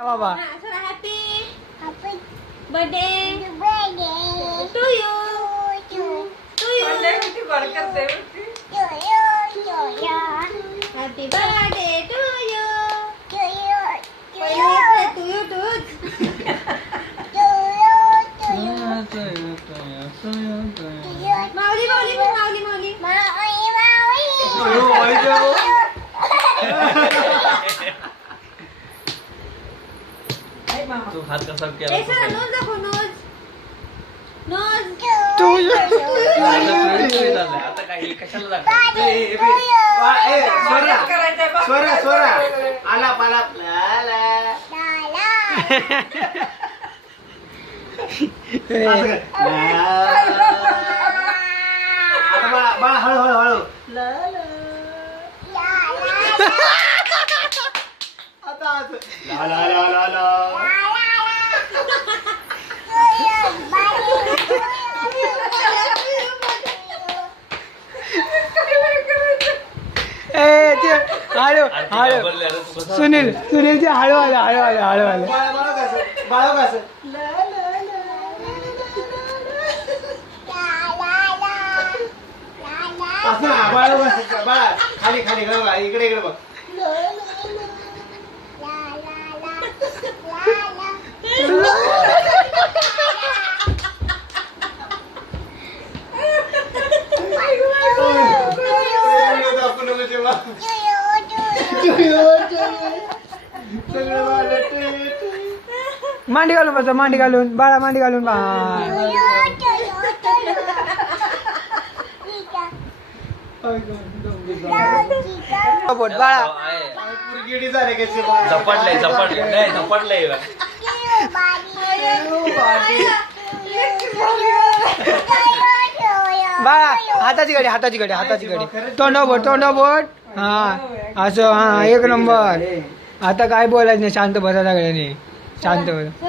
बाबा happy birthday to you to you happy birthday to you to you माऊली माऊली माऊली माऊली तू हात कसा केला नोज दाखव नोज नोज आता काय कशाला स्वरा आला पाला बाळा हळू हळू हळू आता ला ला ला ला ला हळू हळू सुनीलची हळू आलं बाळा कसं बाळा खाली खाली बघा इकडे बघ मांडी घालून बस मांडी घालून बाळा मांडी घालून बाळा झपटलंय बाळा हाताची घडी तोंडा बोट हा असं हा एक नंबर आता काय बोलायचं नाही शांत बसा सगळ्यांनी शांत बसा